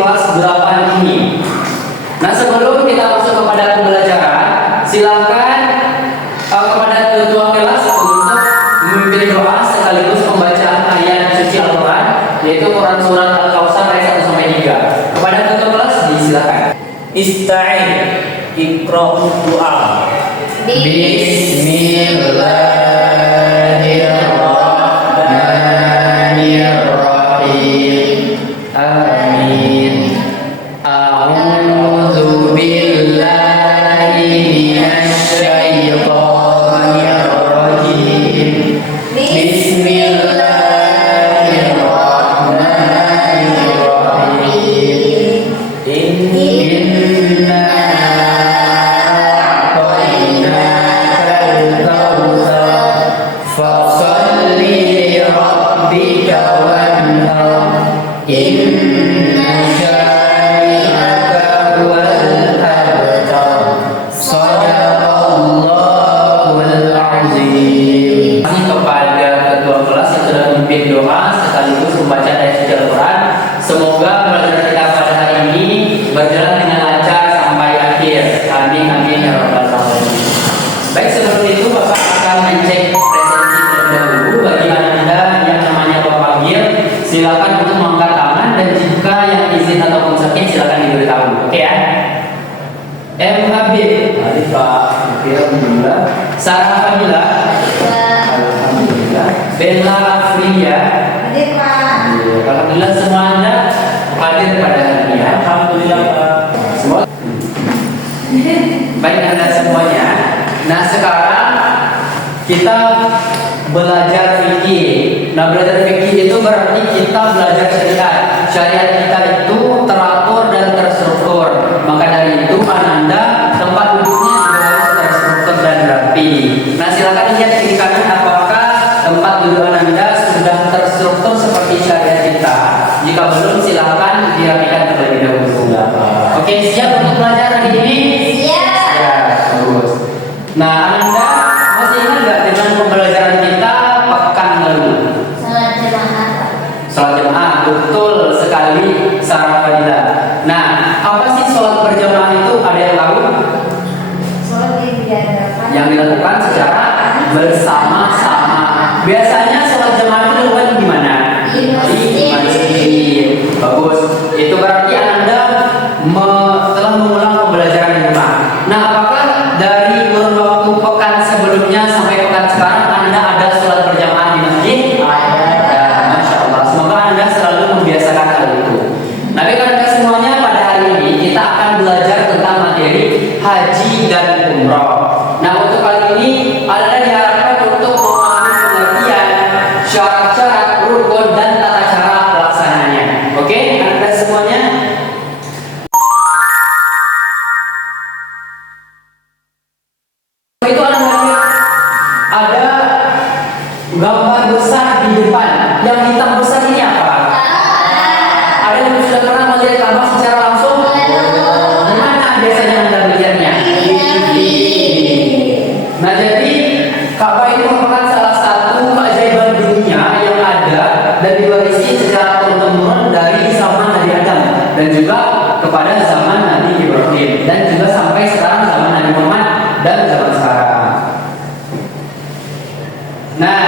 kelas 8 ini. Nah, sebelum kita masuk kepada pembelajaran, silakan kepada ketua kelas untuk memimpin doa sekaligus pembacaan ayat suci Al-Quran, yaitu Quran surat Al-Kautsar ayat 1 sampai 3. Kepada ketua kelas disilakan. Ista'in, iqra'u doa. Bismillahirrahmanirrahim. Amin. A'udzu billahi minasy syaithanir rajim. Bismillahirrahmanirrahim. Inna a'tainakal kautsar fasholli li rabbika wanhar. Inna syani'aka huwal abtar. Shadaqallahul azim. Kepada ketua kelas yang sudah memimpin doa sekaligus membaca ayat suci Al-Quran, semoga pelajaran kita pada hari ini berjalan dengan lancar sampai akhir. Amin amin ya rabbal alamin. Baik, sebelum itu Bapak akan mengecek presensi terlebih dahulu. Bagi Anda yang namanya Bapak panggil, silakan untuk mengangkat tangan, dan jika yang izin ataupun sakit silakan diberitahu. Oke ya? M. Habib. Mari Pak. Alhamdulillah. Sarah Fadila. Alhamdulillah. Bella Afria. Alhamdulillah, semua Anda hadir pada hari ini. Alhamdulillah Pak. Semua. Baik Anda semuanya. Nah, sekarang kita belajar fikih. Nah, belajar fikih itu berarti kita belajar syariat. Syariat kita itu teratur dan terstruktur. Maka dari itu Anda tempat duduknya juga harus terstruktur dan rapi. Nah, silakan lihat kiri kanan apakah tempat duduk Anda sudah terstruktur seperti syariat kita. Jika belum, silakan dirapikan terlebih dahulu. Oke, siap untuk belajar hari ini? Siap. Ya, terus. Nah, Anda masih ingat nggak dengan pembelajaran kita pekan lalu? Salat jemaah, betul sekali Sarah Fadila. Nah, apa sih sholat berjamaah itu? Ada yang tahu? Yang dilakukan secara bersama-sama. Biasanya sholat jemaah itu dilakukan di mana? Di masjid. Bagus. Itu berarti Anda telah mengulang pembelajaran di rumah. Nah, apakah dari kurun waktu pekan sebelumnya sampai pekan sekarang Anda ada sholat berjamaah di masjid? Ada. Masya Allah. Semoga Anda selalu membiasakan hal itu. Nah, rekan-rekan semuanya, pada hari ini kita akan belajar tentang materi haji dan umroh. Nah, untuk kali ini Anda diharapkan untuk memahami pengertian, syarat-syarat, rukun, dan tata cara pelaksananya. Oke, rekan-rekan semuanya. Itu Anda lihat ada gambar besar di depan. Yang hitam besar ini apa? Ada yang sudah pernah melihat Ka'bah secara langsung? Di mana biasanya Anda melihatnya? Nah, jadi Ka'bah ini merupakan salah satu keajaiban dunia yang ada dan diwarisi secara turun-temurun dari zaman Nabi Adam dan juga kepada zaman Nabi Ibrahim dan juga sampai sekarang zaman Nabi Muhammad dan zaman sekarang. Nah,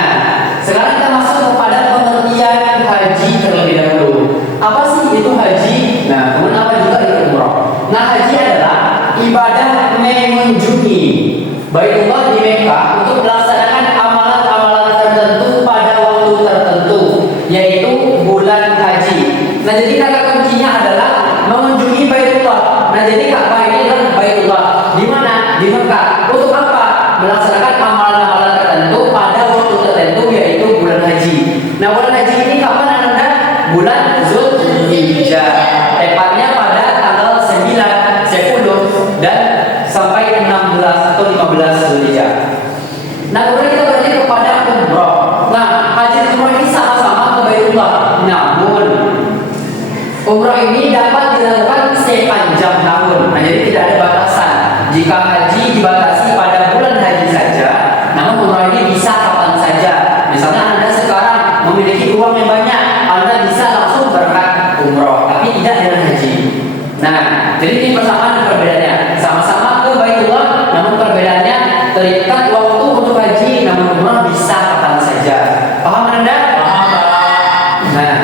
sekarang kita masuk kepada pengertian haji terlebih dahulu. Apa sih itu haji? Nah, kemudian apa juga itu umroh? Nah, haji adalah ibadah mengunjungi Baitullah di Mekah untuk melaksanakan amalan-amalan tertentu pada waktu tertentu, yaitu bulan haji. Nah, jadi kata kuncinya adalah mengunjungi Baitullah. Nah, jadi Ka'bah ini adalah Baitullah. Di mana? Di Mekah. Untuk apa? Melaksanakan amalan-amalan tertentu pada waktu tertentu, yaitu bulan haji. Nah, bulan haji ini kapan Anda? Bulan Zulhijjah. Tepatnya pada tanggal 9, 10 dan sampai 16 atau 15 Zulhijjah. Nah, kemudian kita beralih kepada umroh. Nah, haji dan umroh ini sama-sama ke Baitullah. Namun umroh ini dapat dilakukan sepanjang tahun. Nah, jadi tidak ada batasan. Jika haji dibatasi pada bulan haji saja, namun umroh ini bisa kapan saja. Misalnya Anda sekarang memiliki uang yang banyak, Anda bisa langsung berangkat umroh. Tapi tidak dengan haji. Nah, jadi ini persamaan dan perbedaannya. Sama-sama ke Baitullah, namun perbedaannya terikat waktu untuk haji, namun umrah bisa kapan saja. Paham Anda? Paham, Pak. Nah,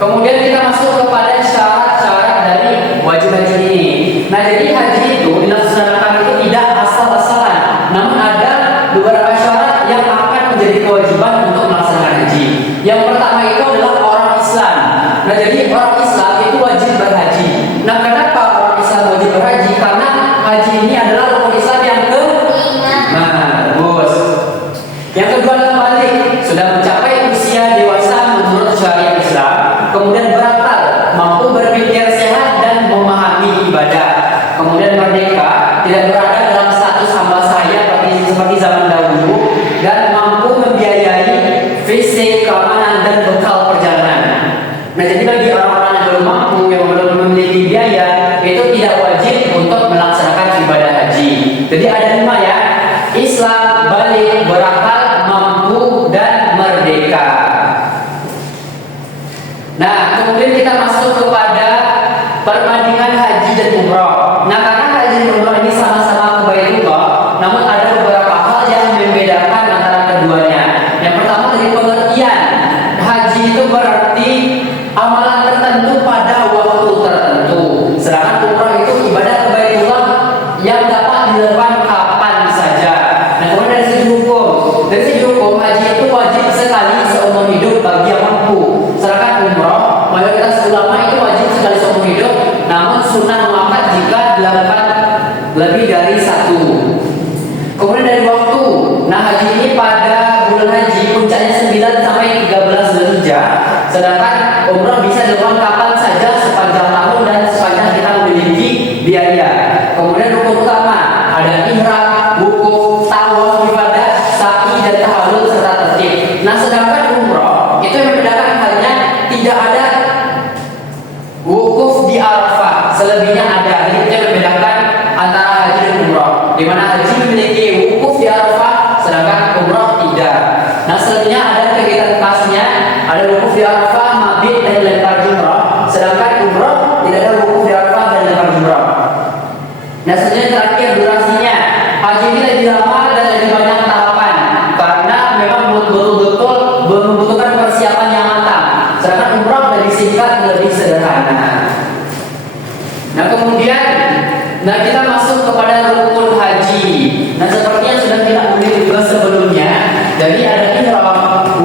kemudian kita masuk kepada syarat-syarat dari wajib haji ini. Nah, jadi haji itu dilaksanakan itu tidak asal-asalan, namun ada beberapa syarat yang akan menjadi kewajiban untuk melaksanakan haji. Yang pertama itu adalah orang Islam. Nah, jadi orang Islam itu wajib berhaji. Nah, kenapa orang Islam wajib berhaji? Karena haji ini adalah rukun Islam yang bagus. Yang kedua adalah balik, sudah mencapai usia dewasa menurut syariat Islam, kemudian berakal, mampu berpikir sehat dan memahami ibadah, kemudian merdeka, tidak berada dalam status hamba sahaya seperti zaman dahulu, dan mampu membiayai fisik, keamanan dan bekal perjalanan. Nah, jadi bagi orang-orang yang belum mampu, yang belum memiliki biaya, itu tidak wajib untuk melaksanakan ibadah haji. Jadi ada 5 ya: Islam, balik, berakal, mampu, dan merdeka. Nah, kemudian kita masuk kepada perbandingan haji dan umroh. Nah, karena haji dan umroh ini sama-sama ke Baitullah, namun ada beberapa hal yang membedakan antara keduanya. Yang pertama dari pengertian. Haji itu berarti amalan tertentu pada waktu tertentu. Sedangkan umroh itu ibadah ke Baitullah yang dapat dilakukan kapan saja. Nah, kemudian dari segi hukum haji itu wajib sekali seumur hidup bagi yang mampu. Sedangkan umroh, mayoritas ulama itu wajib sekali seumur hidup, namun sunnah muakkad jika dilakukan lebih dari 1. Kemudian dari waktu. Nah, haji ini pada bulan haji puncaknya 9 sampai 13 Zulhijjah. Sedangkan umroh bisa dilakukan kapan saja sepanjang tahun dan sepanjang kita memiliki biaya. Kemudian rukun utama ada ihram, wukuf, tawaf ibadah, sa'i dan tahallul serta tertib. Nah, sedangkan umroh itu yang membedakan halnya tidak ada wukuf di Arafah, selebihnya ada. Ini yang membedakan antara haji dan umroh, di mana haji memiliki wukuf di Arafah, sedangkan umroh tidak. Nah, selebihnya ada kegiatan khasnya, ada wukuf di Arafah, mabit dan lempar jumrah, sedangkan umroh tidak ada wukuf di Arafah dan lempar jumrah. Nah, selanjutnya terakhir durasinya. Haji ini lebih lama dan lebih banyak tahapan karena memang betul-betul membutuhkan persiapan yang matang. Sedangkan umrah lebih singkat, lebih sederhana. Nah, kemudian kita masuk kepada rukun haji. Nah, seperti yang sudah kita ulik juga sebelumnya. Jadi ada ihram,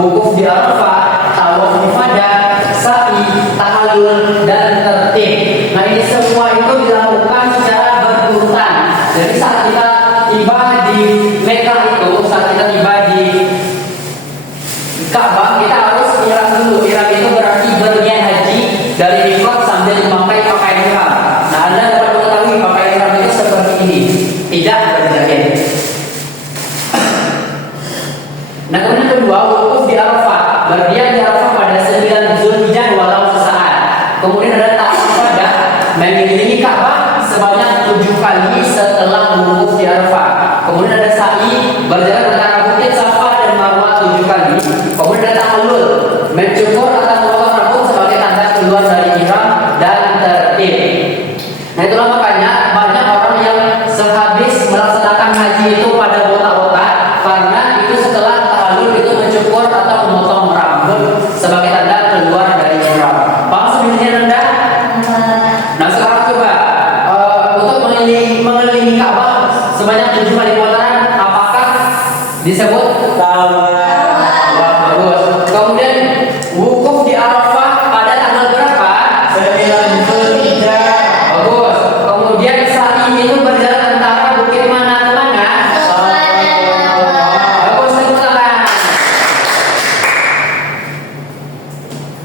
wukuf di Arafah, tawaf ifadah, sa'i, tahallul dan tertib. Nah, ini semua itu dilakukan secara berurutan. Jadi saat kita tiba di Mekah itu, saat kita tiba di Ka'bah, kita harus ihram dulu. Ihram itu berarti berniat haji dari mikot sambil memakai pakaian ihram. Nah, Anda dapat mengetahui pakaian ihram itu seperti ini, tidak berjaket. Nah, kemudian kedua, wukuf di Arafah, berdiam di Arafah pada 9 Zulhijjah walau sesaat. Kemudian ada tawaf ibadah, mengelilingi Ka'bah sebanyak 7 kali setelah wukuf di Arafah. Kemudian ada sa'i, berjalan antara bukit Safa dan Marwah 7 kali. Kemudian ada tahallul, mencukur atau memotong rambut sebagai tanda keluar dari ihram dan tertib. Nah, itulah makanya banyak orang yang sehabis melaksanakan haji itu pada botak-botak, karena itu setelah tahallul itu mencukur atau memotong rambut sebagai tanda keluar dari ihram. Paham sebenarnya Anda? Nah, sekarang coba untuk mengelilingi Ka'bah sebanyak 7 kali putaran, apakah disebut bagus? Kemudian wukuf di Arafah pada tanggal berapa? 9 Zulhijjah. Bagus. Kemudian sa'i itu berjalan antara bukit mana ke mana? Bagus, tepuk tangan.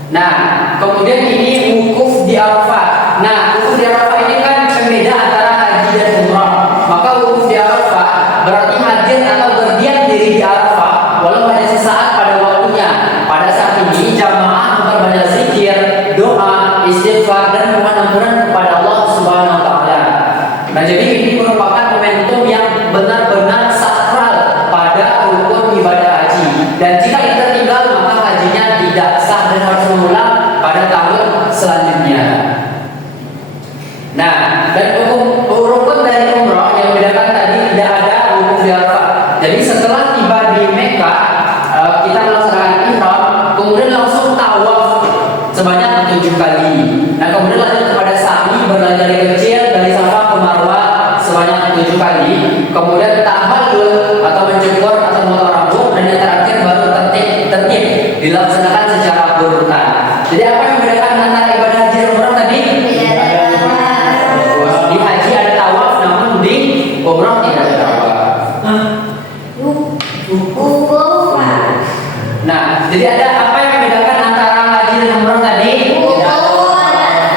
Nah, kemudian ini wukuf di Arafah. Nah, wukuf di Arafah ini kan pembeda antara haji dan umrah. Maka wukuf di Arafah berarti hadir atau berdiam diri di Arafah walau hanya sesaat pada waktunya. Pada saat ini jamaah memperbanyak zikir, doa, istighfar dan mohon ampunan kepada Allah Subhanahu wa taala. Nah, jadi ini merupakan momentum yang benar-benar sakral pada rukun ibadah haji. Dan jika ini tertinggal, maka hajinya tidak sah dan harus mengulang pada tahun selanjutnya. kali. Nah kemudian lanjut kepada sa'i berlari dari kecil dari Safa ke Marwah sebanyak 7 kali. Kemudian tahallul atau mencukur atau memotong rambut, dan yang terakhir baru tertib dilaksanakan secara berurutan. Jadi apa yang membedakan antara ibadah haji dan umrah tadi? Di haji ada tawaf, namun di umrah tidak ada tawaf. Nah, jadi ada apa yang membedakan antara haji dan umrah tadi?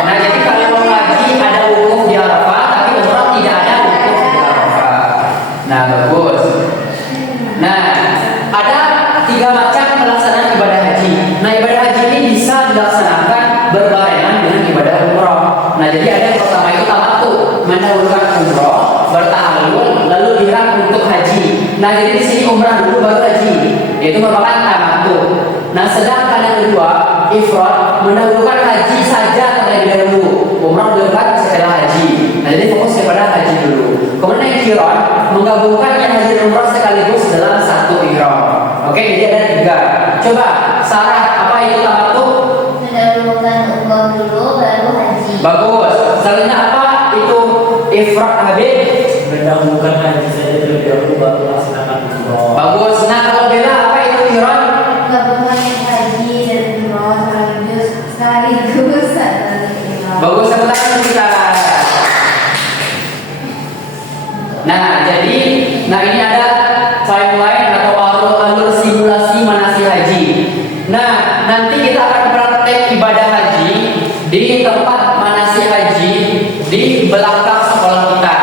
Nah, jadi kalau haji ada wukuf di Arafah, tapi umrah tidak ada wukuf di Arafah. Nah, bagus. Nah, ada 3 macam pelaksanaan ibadah haji. Nah, ibadah haji ini bisa dilaksanakan berbarengan dengan ibadah umrah. Nah, jadi ada yang pertama itu tamattu, mendahulukan umrah, bertahallul, lalu ihram untuk haji. Nah, jadi di sini umrah dulu baru haji, yaitu merupakan tamattu. Nah, sedangkan yang kedua, ifrad, mendahulukan haji saja terlebih dahulu, umrah dahulukan setelah haji. Nah, jadi fokus kepada haji dulu. Kemudian yang qiran, menggabungkan yang haji dan umrah sekaligus dalam satu ihram. Oke, jadi ada 3. Coba Sarah, apa itu tamattu? Mendahulukan umrah dulu baru haji. Bagus. Selanjutnya apa itu ifrad, Habib? Mendahulukan haji saja terlebih dahulu baru melaksanakan umroh. Bagus. Nah, kalau Bella apa itu qiran? Gabungan haji dan umrah sekaligus saat umrah. Bagus, sebentar kita. Nah, jadi ini ada timeline atau alur simulasi manasik haji. Nah, nanti kita akan praktek ibadah haji di tempat manasik haji di belakang sekolah kita.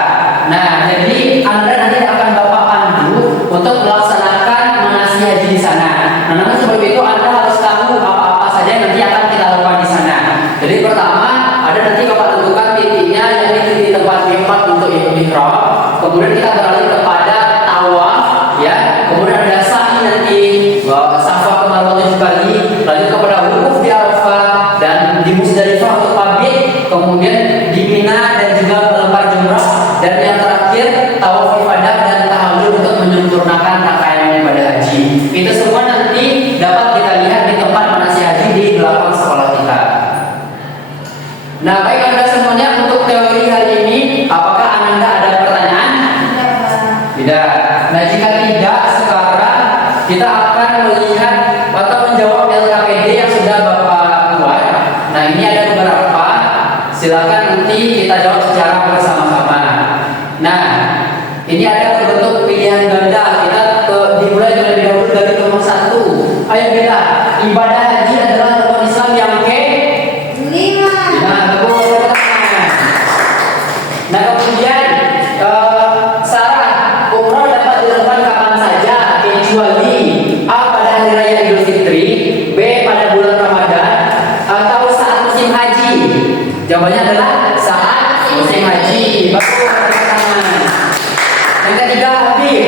Nah, jadi Anda nanti akan Bapak pandu untuk melaksanakan manasik haji di sana. Nah, namun sebelum itu Anda harus tahu apa-apa saja yang nanti akan kita lakukan di sana. Jadi pertama, ada nanti Bapak tentukan titiknya, yaitu di tempat miqat untuk ihram. Kemudian kita beralih kepada tawaf, ya. Kemudian ada sa'i nanti, Safa ke Marwah 7 kali, lanjut kepada wukuf di Arafah dan di Musdalifah untuk mabit, kemudian di Mina dan juga melempar jumrah, dan yang terakhir tawaf ifadah dan tahallul untuk menyempurnakan rangkaian ibadah haji. Itu semua nanti dapat kita lihat di tempat manasik haji di belakang sekolah kita. Nah, baik Anda semuanya, untuk teori hari ini, apakah Anda ada pertanyaan? Tidak. Nah, jika tidak, sekarang kita akan melihat atau menjawab LKPD yang sudah Bapak buat. Nah, ini ada beberapa. Silakan nanti kita jawab secara bersama-sama. Nah, ini ada berbentuk pilihan ganda. Kita dimulai terlebih dahulu dari nomor 1. Ayo kita, ibadah haji adalah rukun Islam yang Lima. Nah, bagus. Nah, kemudian Sarah, umroh dapat dilakukan kapan saja kecuali A pada hari raya Idul Fitri, B pada bulan Ramadan, atau saat musim haji. Jawabannya adalah saat musim haji. Bagus. Yang ketiga, Habib,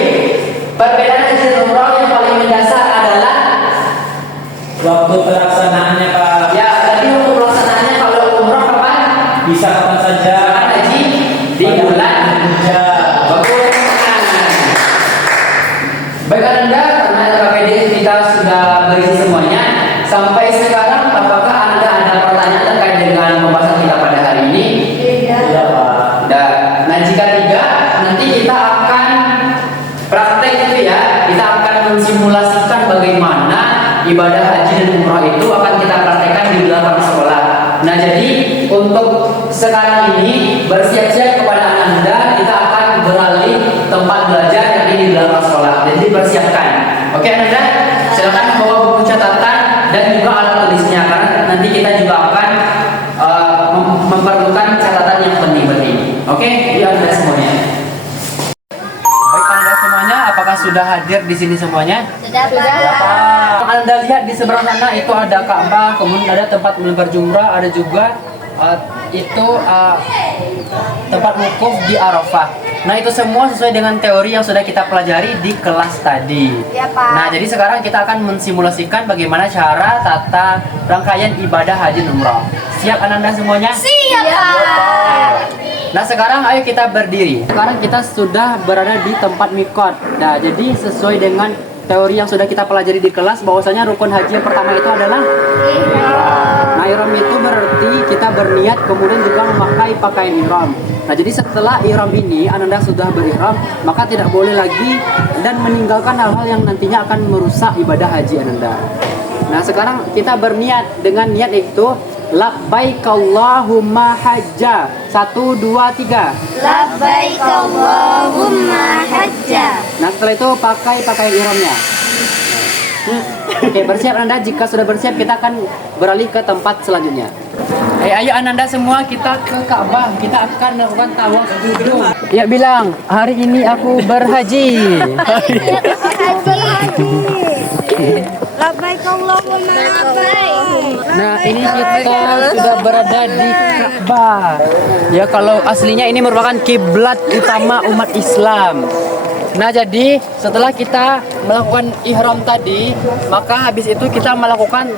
perbedaan haji dan umroh yang paling mendasar adalah Waktu pelaksanaannya Pak, ya tadi untuk pelaksanaannya. Kalau umroh kapan? bisa kapan saja. Kapan haji? Di bulan Hijjah. Bagus. Baik Anda, karena LKPD kita sudah berisi semuanya. Sampai sekarang, apakah Anda ada pertanyaan terkait dengan pembahasan kita pada hari ini? Tidak. Tidak Pak. Nah, jika tidak, nanti kita akan praktek itu ya. Kita akan mensimulasikan bagaimana ibadah haji dan umrah itu akan kita praktekkan di belakang sekolah. Nah, jadi untuk sekarang ini bersiap-siap kepada Anda, kita akan beralih tempat belajar yang di belakang sekolah. Jadi persiapkan. Oke Anda, silakan bawa buku catatan dan juga alat tulisnya, karena nanti kita juga akan memerlukan catatan yang penting-penting. Oke, ini Anda semuanya. Baik Anda semuanya, apakah sudah hadir di sini semuanya? Sudah, Pak. Anda lihat di seberang sana itu ada Ka'bah, kemudian ada tempat melempar jumrah, ada juga tempat wukuf di Arafah. Nah, itu semua sesuai dengan teori yang sudah kita pelajari di kelas tadi. Ya, Pak. Nah, jadi sekarang kita akan mensimulasikan bagaimana cara tata rangkaian ibadah haji dan umrah. Siap Anda semuanya? Siap, Pak. Nah, sekarang ayo kita berdiri. Sekarang kita sudah berada di tempat mikot. Nah, jadi sesuai dengan teori yang sudah kita pelajari di kelas bahwasanya rukun haji yang pertama itu adalah nah, ihram itu berarti kita berniat kemudian juga memakai pakaian ihram. Nah, jadi setelah ihram ini Ananda sudah berihram, maka tidak boleh lagi dan meninggalkan hal-hal yang nantinya akan merusak ibadah haji Ananda. Nah, sekarang kita berniat dengan niat itu labbaik Allahumma hajja. 1 2 3. Labbaik Allahumma hajja. Nah, setelah itu pakai pakaian ihramnya. Oke, bersiap Anda. Jika sudah bersiap, kita akan beralih ke tempat selanjutnya. Ayo Ananda semua kita ke Ka'bah. Kita akan melakukan tawaf kudum. Ya bilang, hari ini aku berhaji. Labbaik Allahumma labbaik. Nah, ini kita sudah berada di Ka'bah. Ya, kalau aslinya ini merupakan kiblat utama umat Islam. Nah, jadi setelah kita melakukan ihram tadi, maka habis itu kita melakukan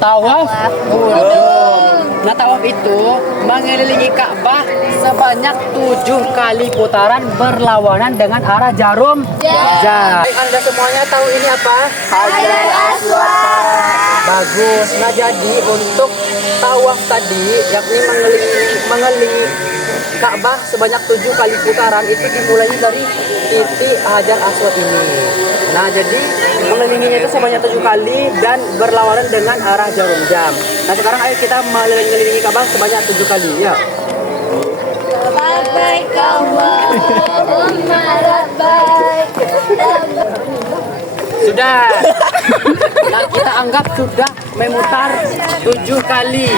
tawaf kudum. Nah, tawaf itu mengelilingi Ka'bah sebanyak 7 kali putaran berlawanan dengan arah jarum jam. Anda semuanya tahu ini apa? Hajar Aswad. Bagus. Nah, jadi untuk tawaf tadi yakni mengelilingi Ka'bah sebanyak 7 kali putaran itu dimulainya dari titik Hajar Aswad ini. Nah, jadi mengelilinginya itu sebanyak 7 kali dan berlawanan dengan arah jarum jam. Nah, sekarang ayo kita mengelilingi Ka'bah sebanyak 7 kali ya. Labbaik Allahumma labbaik. Sudah. Nah, kita anggap sudah memutar 7 kali.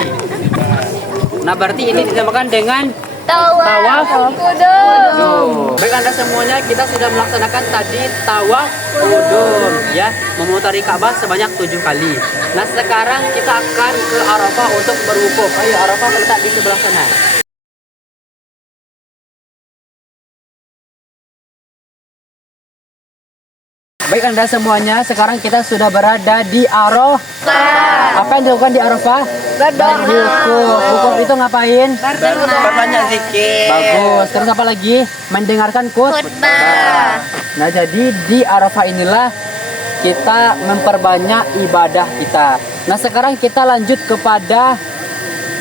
Nah, berarti ini dinamakan dengan tawaf kudum. Baik Anda semuanya, kita sudah melaksanakan tadi tawaf kudum ya, memutari Ka'bah sebanyak 7 kali. Nah, sekarang kita akan ke Arafah untuk berwukuf. Ayo, Arafah terletak di sebelah sana. Baik Anda semuanya, sekarang kita sudah berada di Arafah. Apa yang dilakukan di Arafah? Berwukuf. Wukuf itu ngapain? Berbanyak zikir. Bagus. Terus apa lagi? Mendengarkan khutbah. Nah, jadi di Arafah inilah kita memperbanyak ibadah kita. Nah, sekarang kita lanjut kepada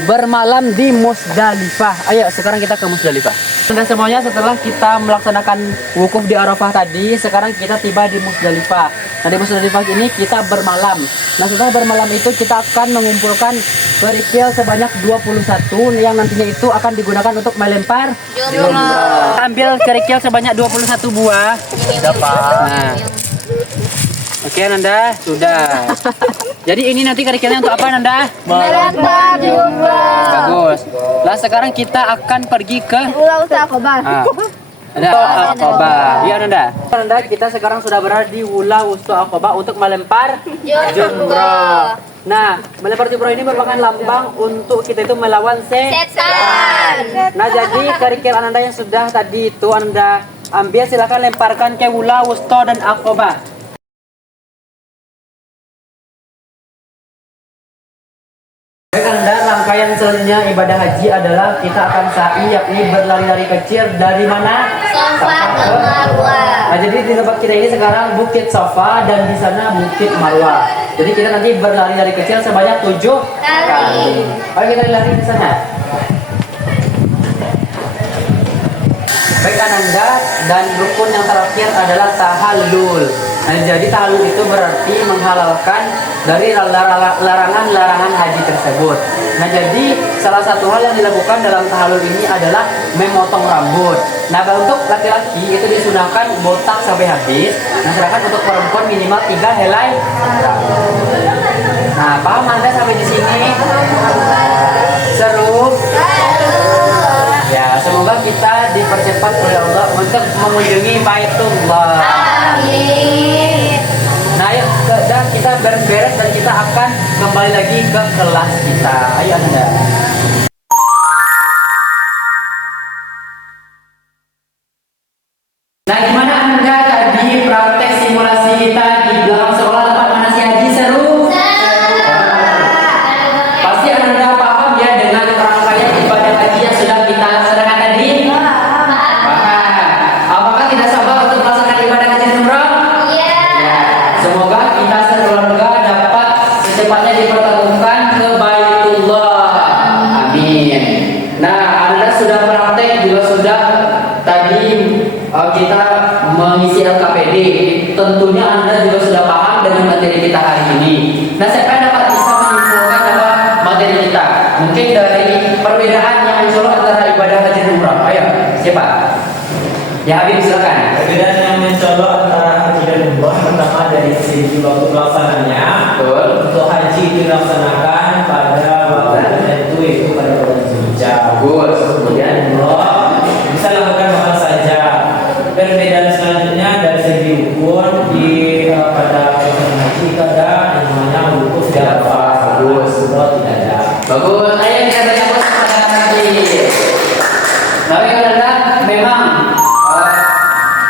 bermalam di Musdalifah. Ayo, sekarang kita ke Musdalifah. Anda semuanya, setelah kita melaksanakan wukuf di Arafah tadi, sekarang kita tiba di Musdalifah. Nah, di Musdalifah ini kita bermalam. Nah, setelah bermalam itu kita akan mengumpulkan kerikil sebanyak 21 yang nantinya itu akan digunakan untuk melempar jumroh. Ambil kerikil sebanyak 21 buah. Nah. Oke, Nanda, sudah. Jadi ini nanti kerikilnya untuk apa, Nanda? Melempar jumroh. Bagus. Lah, sekarang kita akan pergi ke Pulau Aqabah. Ada Aqabah. Iya, Nanda. Nanda, kita sekarang sudah berada di Wula Wusta Aqabah untuk melempar jumroh. Nah, melempar jumroh ini merupakan lambang untuk kita itu melawan setan. Nah, jadi kerikil Anda yang sudah tadi itu Anda ambil, silakan lemparkan ke Wula Wusta dan Aqabah. Baik Anda, rangkaian selanjutnya ibadah haji adalah kita akan sa'i, yakni berlari-lari kecil dari mana? Safa ke Marwah. Nah, jadi di tempat kita ini sekarang Bukit Safa dan di sana Bukit Marwah. Jadi kita nanti berlari-lari kecil sebanyak 7 kali. Ayo kita lari di sana. Baik Ananda, dan rukun yang terakhir adalah tahallul. Nah, jadi tahallul itu berarti menghalalkan dari larangan-larangan haji tersebut. Nah, jadi salah satu hal yang dilakukan dalam tahallul ini adalah memotong rambut. Nah, untuk laki-laki itu disunahkan botak sampai habis. Nah, sedangkan untuk perempuan minimal 3 helai rambut. Nah, paham Anda sampai di sini? Seru? Ya, semoga kita dipercepat oleh Allah untuk mengunjungi Baitullah. Amin. Nah, ayo dan kita beres-beres dan kita akan kembali lagi ke kelas kita. Ayo Anda. Nah, gimana Anda tadi praktek simulasi kita di belakang sekolah tempat manasik haji? Seru? Pasti Anda paham ya dengan rangkaian ibadah haji yang sudah kita laksanakan tadi? Paham. Apakah tidak sabar untuk melaksanakan ibadah haji umroh? Iya. Ya. Nah, Anda sudah praktek juga sudah tadi kita mengisi LKPD. Tentunya Anda juga sudah paham dengan materi kita hari ini. Nah, siapa yang dapat bisa menyimpulkan apa materi kita? Mungkin dari perbedaan yang muncul antara ibadah haji dan umrah. Ayo, siapa? Ya, Habib silakan. Perbedaan yang mencolok antara haji dan umroh pertama dari segi waktu pelaksananya. Betul. Untuk haji dilaksanakan pada waktu tertentu yaitu pada bulan Zulhijjah. Bagus. Kemudian umroh bisa lakukan kapan saja. Perbedaan selanjutnya dari segi hukum pada pelaksanaan haji itu ada yang namanya wukuf di Arafah. Bagus. Umroh tidak ada. Bagus. Ayo kita berikan tepuk tangan lagi. Tapi karena memang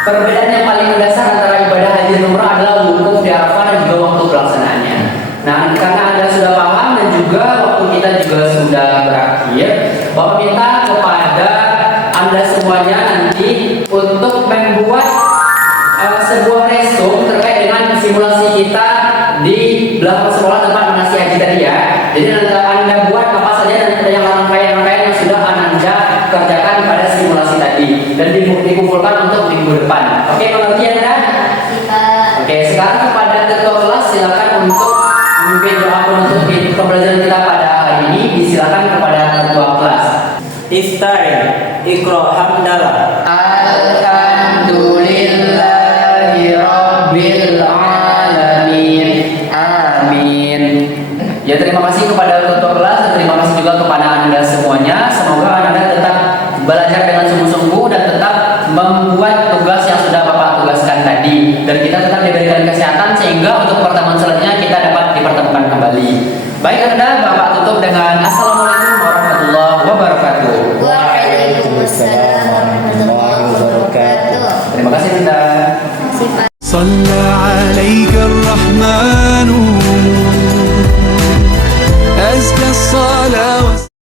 perbedaan yang paling mendasar antara ibadah haji dan umrah adalah wukuf di Arafah dan juga waktu pelaksanaannya. Nah, karena Anda sudah paham dan juga waktu kita juga sudah berakhir, Bapak minta kepada Anda semuanya nanti untuk membuat sebuah resume terkait dengan simulasi kita di belakang sekolah tempat manasik haji tadi ya. Jadi Anda buat apa saja dan yang rangkaian-rangkaian yang sudah Anda kerjakan pada simulasi tadi dan dikumpulkan untuk minggu depan. Oke, mengerti Anda? Oke, sekarang kepada ketua kelas silakan untuk memimpin doa penutup pembelajaran kita pada hari ini. Disilakan kepada ketua kelas. Istai, Iqra, Hamdalah. Alhamdulillahi Rabbil Alamin. Amin. Ya, terima kasih kepada ketua kelas dan terima kasih juga kepada Anda semuanya. Semoga Anda tetap belajar dengan sungguh-sungguh dan tetap membuat tugas yang sudah Bapak tugaskan tadi. Dan kita tetap diberikan kesehatan sehingga untuk pertemuan selanjutnya kita dapat dipertemukan kembali. Baik Anda, Bapak tutup dengan Assalamualaikum warahmatullahi wabarakatuh. Waalaikumsalam warahmatullahi wabarakatuh. Terima kasih Anda. Terima kasih, Pak. صلى عليك